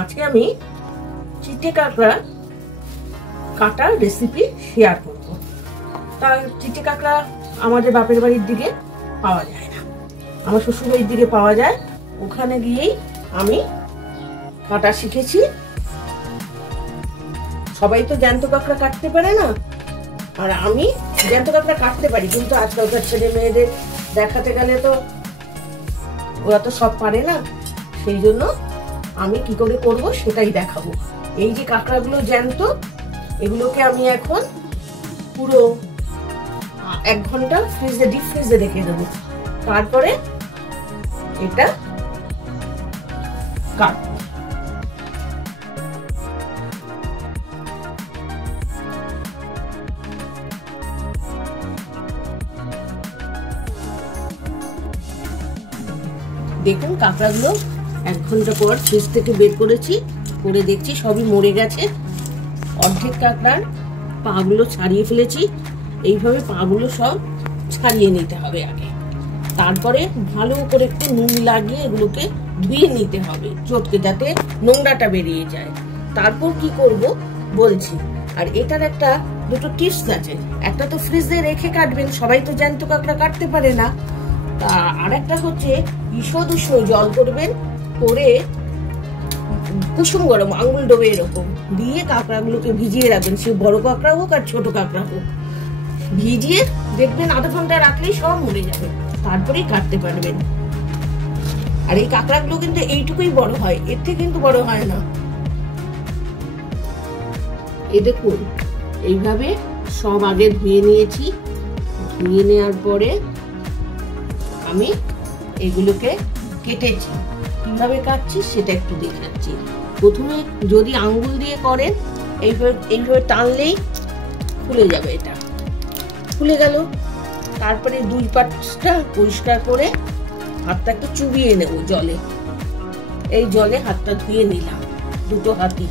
আজকে আমি চিটে কাঁকড়া কাটার রেসিপি শেয়ার করব। তার চিটে কাঁকড়া আমাদের বাপের বাড়ির দিকে পাওয়া যায় না, আমার শ্বশুর বাড়ির দিকে পাওয়া যায়। ওখানে গিয়েই আমি কাটা শিখেছি। সবাই তো জ্যান্ত কাঁকড়া কাটতে পারে না, আর আমি জ্যান্ত কাঁকড়া কাটতে পারি, কিন্তু আজকালকার ছেলে মেয়েদের দেখাতে গেলে তো ওরা তো সব পারে না। সেই জন্য আমি কি করে করব সেটাই দেখাবো। এই যে কাঁকড়াগুলো জ্যান্ত, এগুলোকে আমি এখন পুরো 1 ঘন্টা ডিপ ফ্রিজে রেখে দেবো। তারপরে এটা কাটবো। দেখুন কাঁকড়াগুলো 1 ঘন্টা পর ফ্রিজ থেকে বের করেছি, করে দেখছি সবই মরে গেছে। অর্ধেক কাঁকড়ার পাগুলো ছাড়িয়ে ফেলেছি। এইভাবে পাগুলো সব ছাড়িয়ে নিতে হবে আগে। তারপরে ভালো করে একটু নুন লাগিয়ে এগুলোকে ধুয়ে নিতে হবে চটকে, যাতে নোংরাটা বেরিয়ে যায়। তারপর কি করব বলছি। আর এটার দুটো টিপস আছে। একটা তো ফ্রিজে রেখে কাটবেন, সবাই তো জ্যান্ত কাঁকড়া কাটতে পারে না। আর একটা হচ্ছে ঈষৎ উষ্ণ জল করবেন, করে কুসুম গরম আঙুল ডোবে এরকম দিয়ে কাঁকড়াগুলোকে ভিজিয়ে রাখবেন। সে বড় কাঁকড়া হোক আর ছোট কাঁকড়া হোক, ভিজিয়ে দেখবেন আধা ঘন্টা রাখলেই সব মরে যাবে। তারপরেই কাটতে পারবেন। আর এই কাঁকড়াগুলো কিন্তু এইটুকুই বড় হয়, এর থেকে কিন্তু বড় হয় না। এই দেখুন এইভাবে সব আগে ধুয়ে নিয়েছি। ধুয়ে নেওয়ার পরে আমি এগুলোকে কেটেছি। কিভাবে কাটছি সেটা একটু দেখাচ্ছি। প্রথমে যদি আঙ্গুল দিয়ে করেন, এইভাবে টানলেই খুলে যাবে। এটা খুলে গেল। তারপরে 2 পাশটা পরিষ্কার করে হাতটা একটু চুবিয়ে নেব জলে। এই জলে হাতটা ধুয়ে নিলাম, দুটো হাতই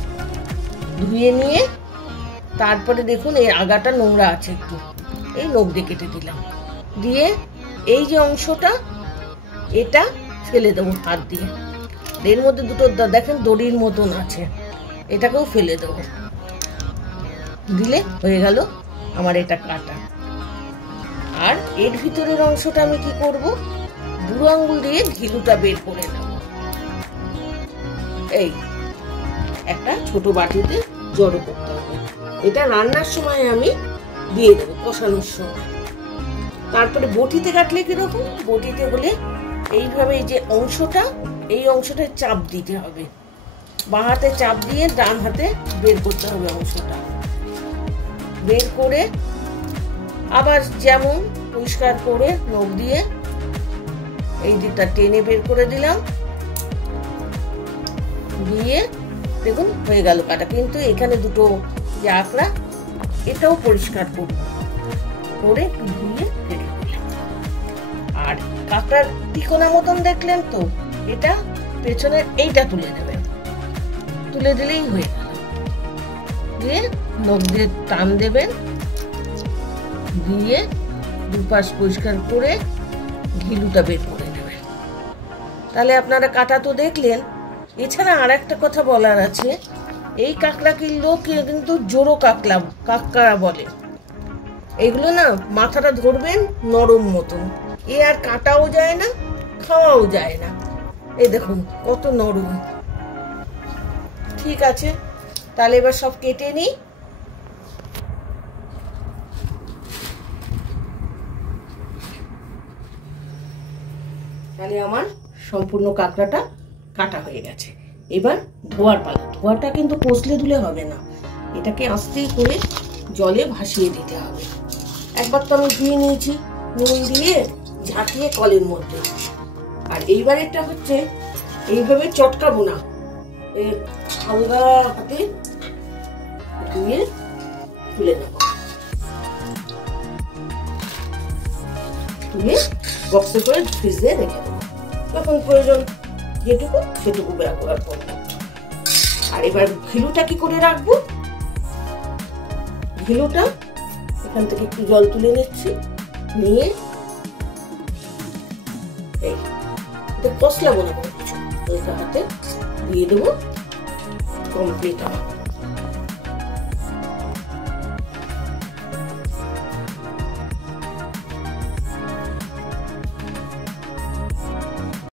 ধুয়ে নিয়ে তারপরে দেখুন এই আগাটা নোংরা আছে একটু, এই নখ দিয়ে কেটে দিলাম। দিয়ে এই যে অংশটা এটা ফেলে দেবো হাত দিয়ে। এর মধ্যে দুটো দেখেন দড়ির মতন আছে, এটাকেও ফেলে দেবো। দিলে হয়ে গেল আমার এটা কাটা। আর এর ভিতরের অংশটা আমি কি করব, বুড়ো আঙ্গুল দিয়ে ঘিলুটা বের করে নেব। এই একটা ছোট বাটিতে জড়ো করতে হবে। এটা রান্নার সময় আমি দিয়ে দেবো, কষানোর সময়। তারপরে বটিতে কাটলে কিরকম, বটিতে হলে এইভাবে এই যে অংশটা, এই অংশটায় চাপ দিতে হবে। বাঁ হাতে চাপ দিয়ে ডান হাতে বের করতে হবে অংশটা। বের করে আবার যেমন পরিষ্কার করে নখ দিয়ে এই দিকটা টেনে বের করে দিলাম। দিয়ে দেখুন হয়ে গেল কাটা। কিন্তু এখানে দুটো যে আঁকড়া, এটাও পরিষ্কার করব, করে ধুয়ে রেখে দিলাম। আর কাঁকড়ার টিকোনা মতন দেখলেন তো, এটা পেছনের এইটা তুলে দেবেন, তুলে দিলেই হয়ে গেল। দিয়ে নখ দিয়ে টান দেবেন, দিয়ে দুপাশ পরিষ্কার করে ঘিলুটা বের করে নেবেন। তাহলে আপনারা কাটা তো দেখলেন। এছাড়া আর একটা কথা বলার আছে। এই কাঁকড়া কিন্তু জোড়ো কাঁকড়া বলে। এগুলো না মাথাটা ধরবেন নরম মতন, এ আর কাটাও যায় না, খাওয়াও যায় না। এই দেখুন কত নরম। ঠিক আছে, তাহলে এবার সব কেটে নিই। তাহলে আমার সম্পূর্ণ কাঁকড়াটা কাটা হয়ে গেছে। এবার ধোয়ার পালা। ধোয়াটা কিন্তু কষলে ধুলে হবে না, এটাকে আস্তে করে জলে ভাসিয়ে দিতে হবে। একবার তো আমি ধুয়ে নিয়েছি নুন দিয়ে ঝাঁকিয়ে কলের মধ্যে। আর এইবার এটা হচ্ছে এইভাবে চটকাবো না, হালকা হাতে ধুয়ে তুলে নেব। তুলে বক্সে করে ফ্রিজে রেখে দেবো, তখন প্রয়োজন যেটুকু সেটুকু ব্যবহার করবো। আর এবার ঘিলুটা কি করে রাখবো, ঘিলুটা এখান থেকে একটু জল তুলে নিচ্ছি, নিয়ে এই এটা কষলাবো না কোনো কিছু, হাতে দিয়ে দেবো। কমপ্লিট হয়।